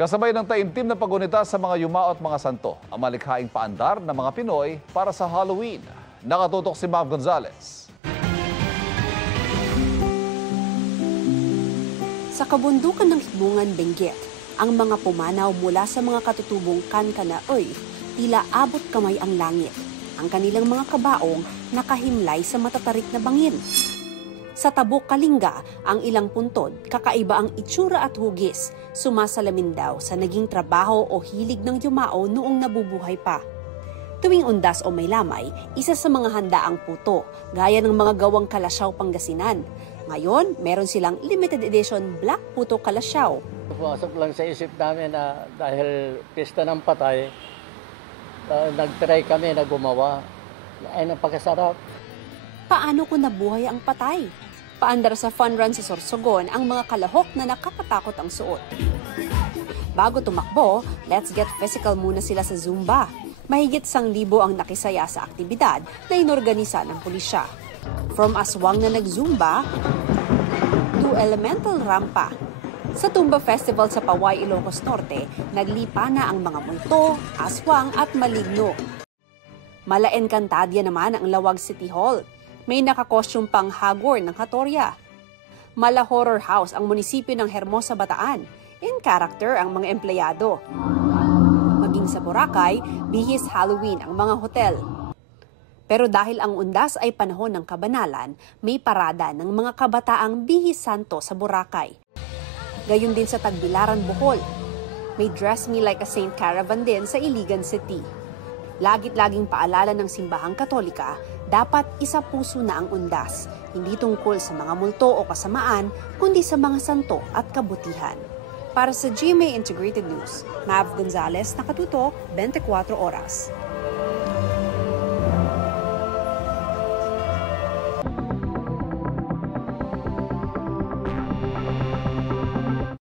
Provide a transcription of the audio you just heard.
Kasabay ng taimtim na pagunita sa mga yumao at mga santo, ang malikhaing paandar ng mga Pinoy para sa Halloween. Nakatutok si Mav Gonzalez. Sa kabundukan ng Himungan, Benguet, ang mga pumanaw mula sa mga katutubong Kankanaoy, tila abot kamay ang langit. Ang kanilang mga kabaong nakahimlay sa matatarik na bangin. Sa Tabok, Kalinga, ang ilang puntod, kakaiba ang itsura at hugis, sumasalamin daw sa naging trabaho o hilig ng yumao noong nabubuhay pa. Tuwing undas o may lamay, isa sa mga handa ang puto, gaya ng mga gawang Kalasyaw, Pangasinan. Ngayon, meron silang limited edition Black Puto Kalasyaw. Pumasok lang sa isip namin na dahil pista ng patay, nag-try kami na gumawa. Ay, napakasarap. Paano kung nabuhay ang patay? Paandar sa fun run sa Sorsogon ang mga kalahok na nakakatakot ang suot. Bago tumakbo, let's get physical muna sila sa Zumba. Mahigit 1,000 ang nakisaya sa aktibidad na inorganisa ng pulisya. From aswang na nag-Zumba to elemental rampa. Sa Tumba Festival sa Paway, Ilocos Norte, naglipa na ang mga multo, aswang at maligno. Mala Encantadia naman ang Lawag City Hall. May nakakostyum pang Hagor ng Hatorya. Mala Horror House ang munisipyo ng Hermosa, Bataan. In character ang mga empleyado. Maging sa Boracay, bihis Halloween ang mga hotel. Pero dahil ang undas ay panahon ng kabanalan, may parada ng mga kabataang bihis santo sa Boracay. Gayon din sa Tagbilaran, Bohol. May Dress Me Like a Saint caravan din sa Iligan City. Lagit-laging paalala ng simbahang Katolika, dapat isa puso na ang undas, hindi tungkol sa mga multo o kasamaan, kundi sa mga santo at kabutihan. Para sa GMA Integrated News, Mav Gonzalez, nakatutok, 24 oras.